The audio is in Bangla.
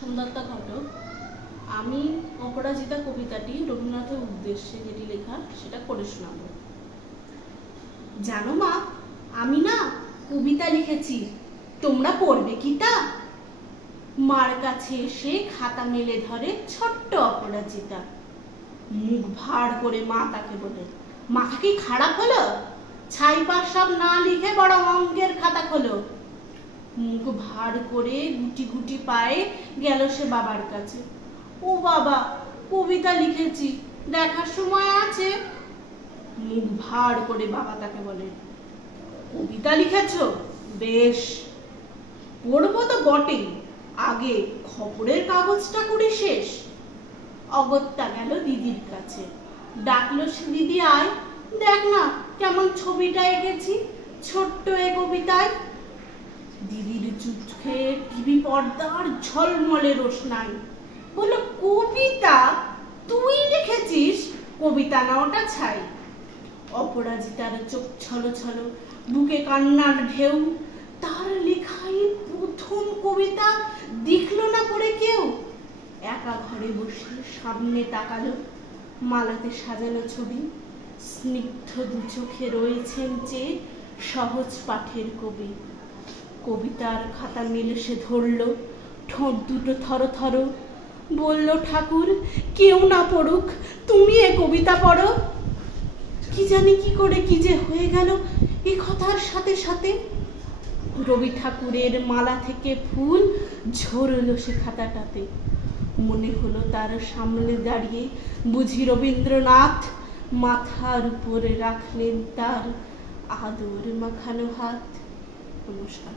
সোমদত্তা ঘটক। আমি অপরাজিতা কবিতাটি রবীন্দ্রনাথের উদ্দেশ্যে যেটি লেখা সেটা পড়ে শোনাবো। জানো মা, আমি না কবিতা লিখেছি, তোমরা পড়বে কি তা? মার কাছে এসে খাতা মেলে ধরে ছোট্ট অপরাজিতা। মুখ ভার করে মা তাকে বলে, মাথা কি খারাপ হলো? ছাইপাশ সব না লিখে বড় অঙ্কের খাতা খোলো। মুখ ভার করে গুটি গুটি পায়ে গেল সে বাবার কাছে। ও বাবা, কবিতা লিখেছি, দেখার সময় আছে? মুখ ভার করে বাবা তাকে বলে, কবিতা লিখেছ? বেশ, পড়বো তো বটেই, আগে খবরের কাগজটা করে শেষ। অগত্যা গেল দিদির কাছে, ডাকলো সে, দিদি আয়, দেখ না কেমন ছবিটা এঁকেছি ছোট্ট এ কবিতায়। দিদির চোখে টিভি পর্দার ঝলমলে রোশনাই। বলল, কবিতা তুই লিখেছিস? কবিতা না ওটা ছাই। অপরাজিতার চোখ ছলো ছলো, বুকে কান্নার ঢেউ। তার লেখাই প্রথম কবিতা, দেখলো না পড়ে কেউ। একা ঘরে বসে সামনে তাকালো, মালাতে সাজানো ছবি। স্নিগ্ধ দু চোখে রয়েছেন চেয়ে সহজ পাঠের কবি। কবিতার খাতা মেলে সে ধরল, ঠোঁট দুটো থর থর। বলল, ঠাকুর কেউ না পড়ুক, তুমি এ কবিতা পড়ো। কি জানি কি করে কি যে হয়ে গেল এ কথার সাথে সাথে। রবি ঠাকুরের মালা থেকে ফুল ঝরলো সে খাতাটাতে। মনে হলো তার সামনে দাঁড়িয়ে বুঝি রবীন্দ্রনাথ, মাথার উপরে রাখলেন তার আদর মাখানো হাত। নমস্কার।